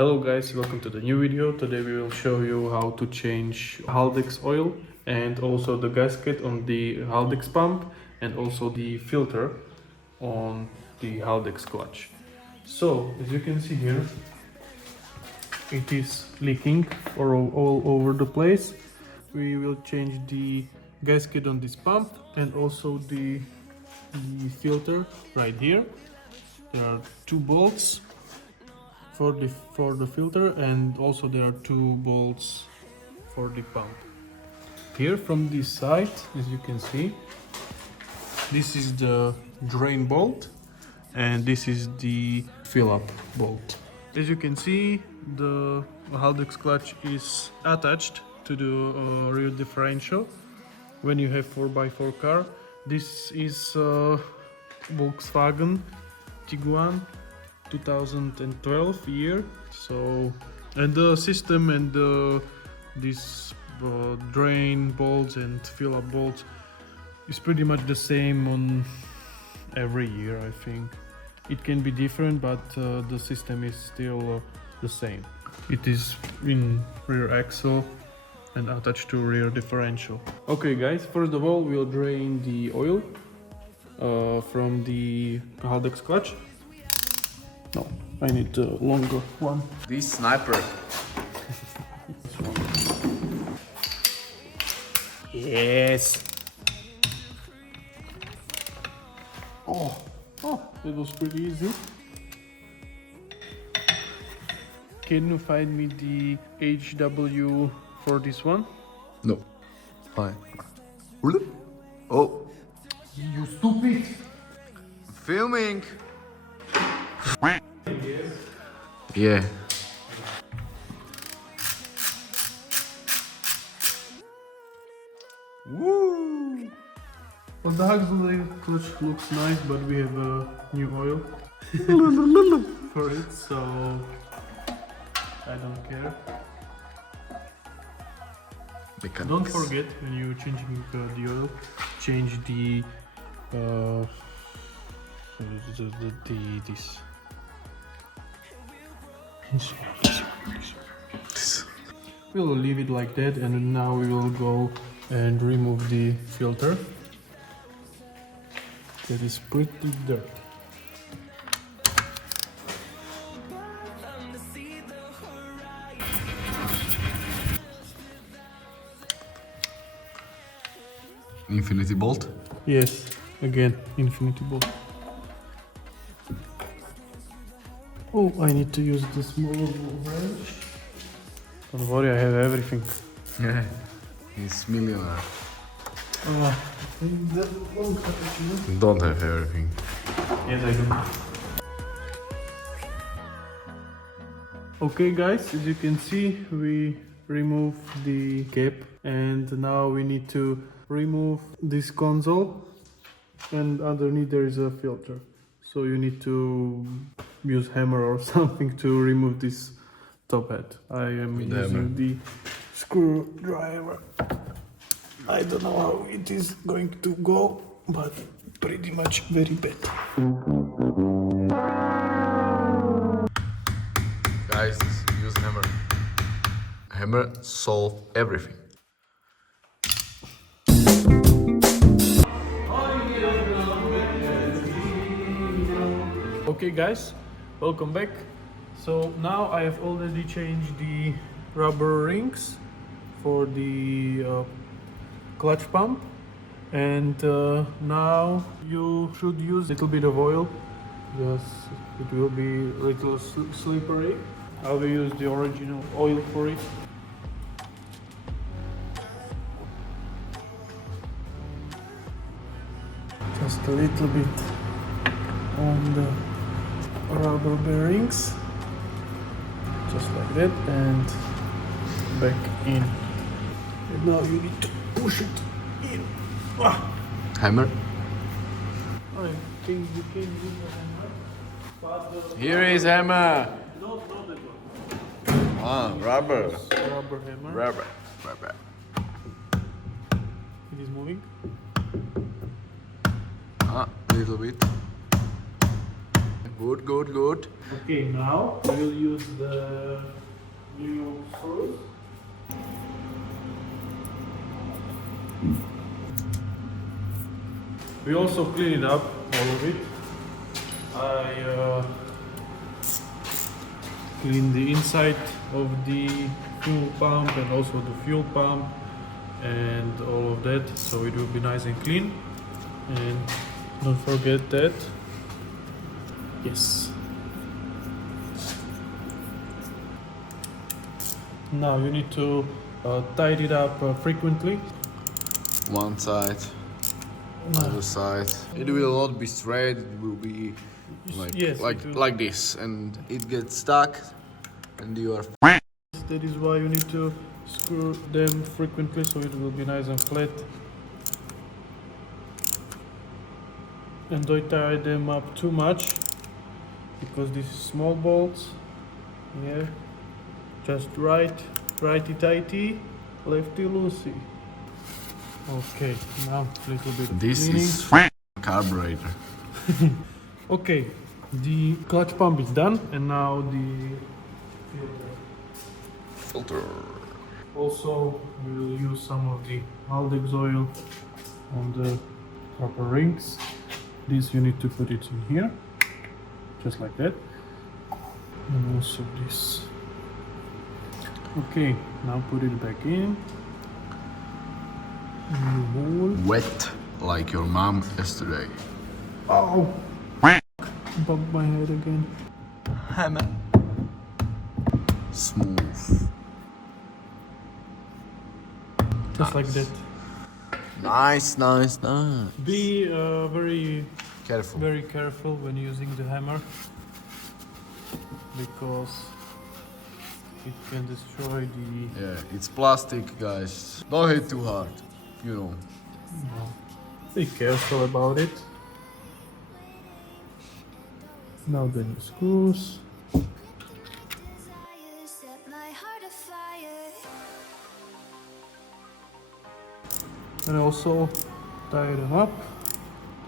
Hello guys, welcome to the new video. Today we will show you how to change Haldex oil and also the gasket on the Haldex pump and also the filter on the Haldex clutch. So as you can see here, it is leaking all over the place. We will change the gasket on this pump and also the filter right here. There are two bolts for the filter, and also there are two bolts for the pump. Here from this side, as you can see, this is the drain bolt and this is the fill up bolt. As you can see, the Haldex clutch is attached to the rear differential when you have 4x4 car. This is Volkswagen Tiguan 2012 year. So, and the system and this drain bolts and fill up bolts is pretty much the same on every year. I think it can be different, but the system is still the same. It is in rear axle and attached to rear differential. Okay guys, first of all we'll drain the oil from the Haldex clutch. No, I need a longer one. This sniper. Yes. Oh, it was pretty easy. Can you find me the HW for this one? No. Fine. Oh. You stupid! Filming. Yeah. Woo! Well, the Haldex clutch looks nice, but we have a new oil for it, so I don't care. Don't forget when you're changing the oil, change the this. We'll leave it like that, and now we will go and remove the filter. That is pretty dirty. Infinity bolt. Yes, again, infinity bolt. Oh, I need to use the smaller wrench. Don't worry, I have everything. Yeah. He's millionaire. Don't have everything. Yes, I do. Okay guys, as you can see, we remove the cap and now we need to remove this console, and underneath there is a filter. So you need to use hammer or something to remove this top hat. I am using the screwdriver. I don't know how it is going to go, but pretty much very bad. Guys, use hammer. Hammer solve everything. Okay guys, welcome back. So now I have already changed the rubber rings for the clutch pump, and now you should use a little bit of oil. Yes, it will be a little slippery. I will use the original oil for it. Just a little bit on the rubber bearings, just like that, and back in. And now you need to push it in. Hammer. I think you can use a hammer, but Here is hammer. not that one. Ah, rubber. Rubber hammer. Rubber. It is moving. Ah, a little bit. Good, good, good. Okay, now we will use the new screws. We also clean it up, all of it. I clean the inside of the fuel pump and also the fuel pump and all of that, so it will be nice and clean. And don't forget that. Yes. Now you need to tidy it up frequently. One side, other side. It will not be straight. It will be like Yes, it will. like this, and it gets stuck, and you are. That is why you need to screw them frequently, so it will be nice and flat. And don't tie them up too much, because these small bolts. Yeah, just righty tighty, lefty loosey. Okay, now a little bit of This cleaning. is carburetor. Okay, the clutch pump is done, and now the filter. Filter. Also, we will use some of the Haldex oil on the proper rings. This you need to put it in here, just like that. And also this. Okay, now put it back in. New hole. Wet like your mom yesterday. Oh! Bumped my head again. Hammer. Smooth. Just like that. Nice, nice, nice. Be very Careful. careful when using the hammer, because it can destroy the. Yeah, it's plastic, guys. Don't hit too hard. You know. Be careful about it. Now the new screws. And also tie them up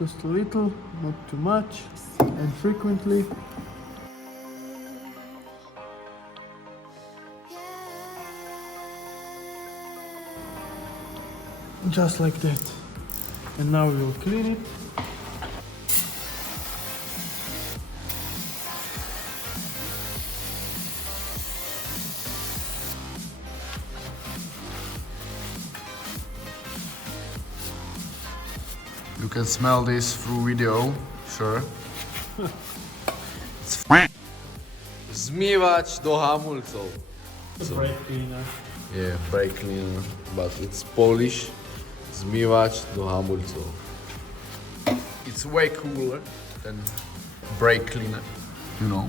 just a little, not too much, and frequently. Just like that. And now we will clean it. You can smell this through video, sure. It's Zmywacz do hamulców. Brake cleaner. Yeah, brake cleaner, but it's Polish. Zmywacz do hamulców. It's way cooler than brake cleaner, you know.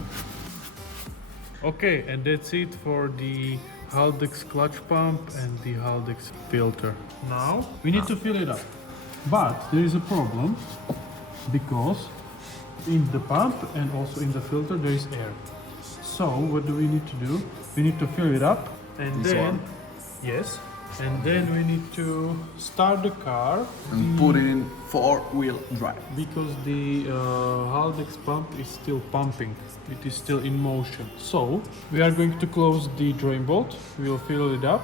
Okay, and that's it for the Haldex clutch pump and the Haldex filter. Now we need to fill it up, but there is a problem, because in the pump and also in the filter there is air. So what do we need to do? We need to fill it up, and This then one? yes, and then we need to start the car And put it in four-wheel drive. because the Haldex pump is still pumping. It is still in motion. So we are going to close the drain bolt. We will fill it up.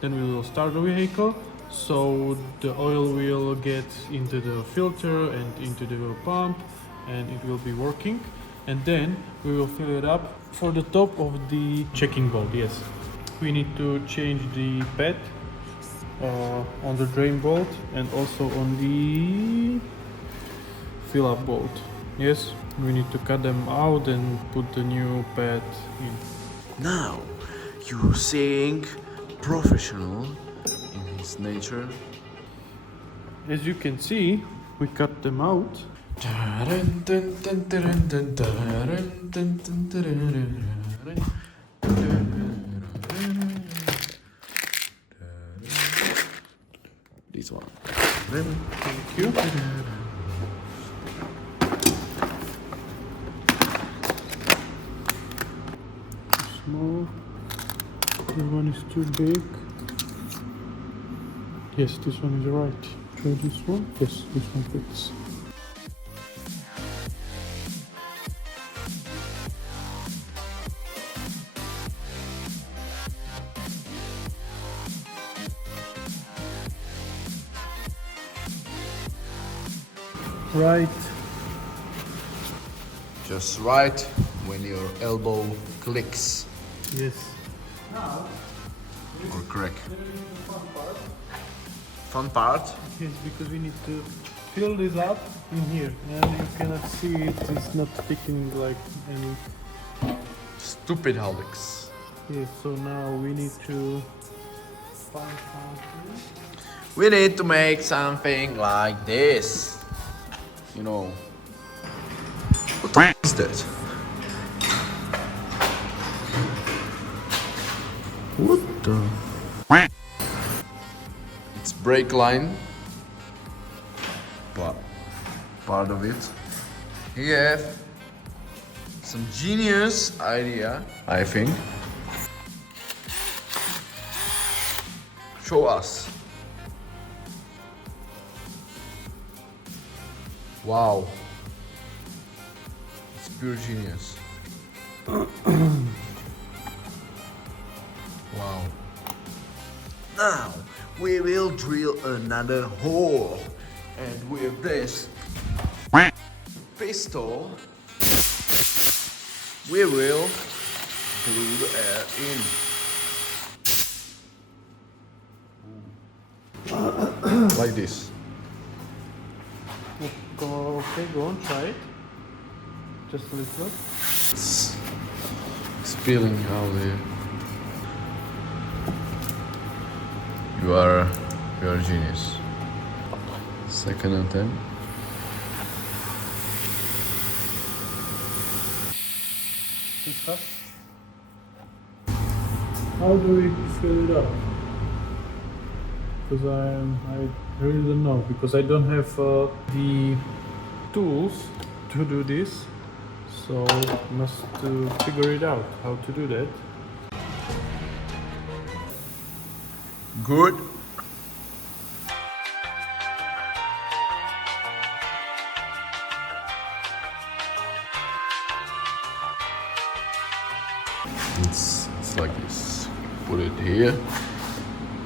Then we will start the vehicle. So the oil will get into the filter and into the pump, and it will be working. And then we will fill it up for the top of the checking bolt. Yes, we need to change the pad on the drain bolt and also on the fill up bolt. Yes, we need to cut them out and put the new pad in. Now, you're seeing professional in his nature. As you can see, we cut them out. This one. Thank you. Small. This one is too big. Yes, this one is right. Try this one. Yes, this one fits. right. Just right when your elbow clicks Yes. or crack. There is the fun part. Fun part? Yes, because we need to fill this up in here, and you cannot see it. It's not sticking like any. Stupid Haldex. Yes. So now we need to find something. We need to make something like this. You know. What the is that? What the? It's brake line. But part of it. He have some genius idea, I think. Show us. Wow. It's pure genius. Wow. Now we will drill another hole. And with this pistol, we will glue the air in. Like this. Okay, go on, try it. Just a little. It's spilling out here. You are a genius. Second attempt. Too fast. How do we fill it up? Because I really don't know, because I don't have the tools to do this, so must figure it out how to do that. Good. It's like this. Put it here.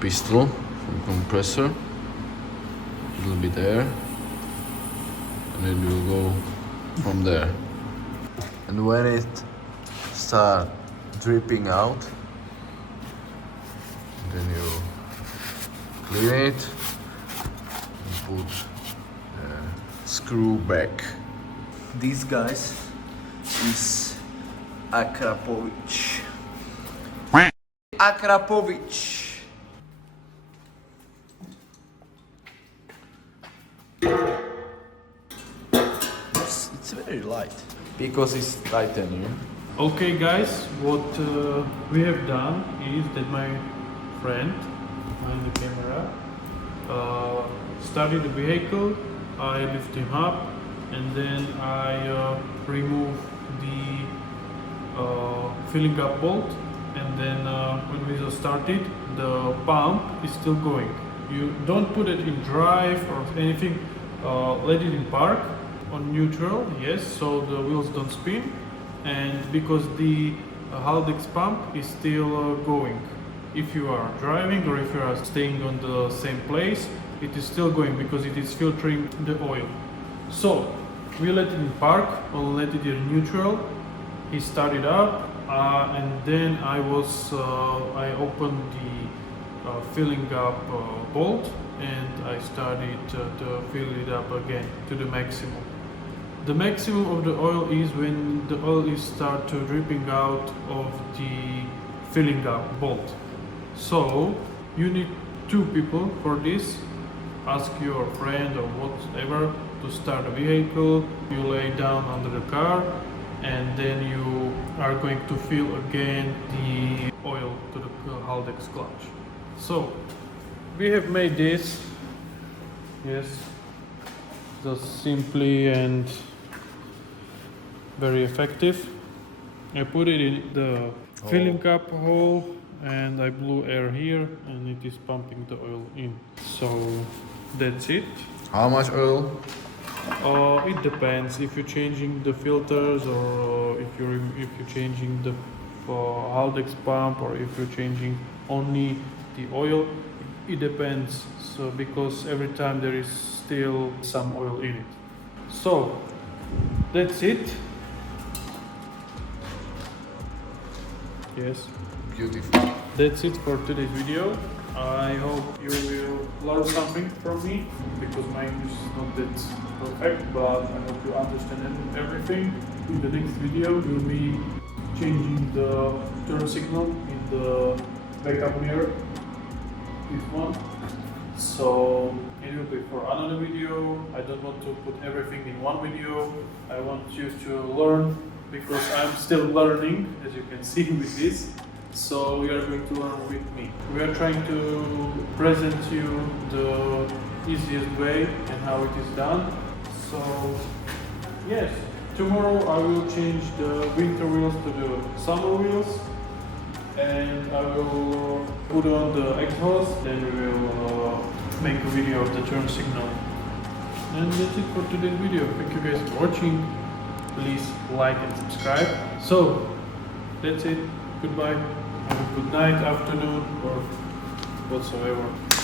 Pistol from compressor. A little bit there. And it will go from there. And when it start dripping out, then you clean it and put the screw back. These guys is Akrapovic. Akrapovic. It's very light because it's titanium. Okay guys, what we have done is that my friend behind the camera started the vehicle, I lift him up, and then I remove the filling up bolt, and then when we started, the pump is still going. You don't put it in drive or anything, let it in park on neutral, yes, so the wheels don't spin, and because the Haldex pump is still going. If you are driving or if you are staying on the same place, it is still going because it is filtering the oil. So we let it in park or let it in neutral. He started up, and then I opened the filling up bolt, and I started to fill it up again to the maximum. The maximum of the oil is when the oil is start to dripping out of the filling up bolt. So you need 2 people for this. Ask your friend or whatever to start a vehicle. You lay down under the car, and then you are going to fill again the oil to the Haldex clutch. So we have made this, yes, just simply and very effective. I put it in the filling up hole, and I blew air here, and it is pumping the oil in. So that's it. How much oil? It depends if you're changing the filters, or if you're changing the Haldex pump, or if you're changing only the oil. It depends. So because every time there is still some oil in it. So that's it. Yes. Beautiful. That's it for today's video. I hope you will learn something from me because my English is not that perfect, but I hope you understand everything. In the next video, we'll be changing the turn signal in the backup mirror. This one. So it will be for another video. I don't want to put everything in one video. I want you to learn because I'm still learning, as you can see with this. So you are going to learn with me. We are trying to present you the easiest way and how it is done. So yes, tomorrow I will change the winter wheels to the summer wheels, and I will put on the exhaust. Then we will make a video of the turn signal. And that's it for today's video. Thank you guys for watching. Please like and subscribe. So that's it. Goodbye. Have a good night, afternoon, or whatsoever.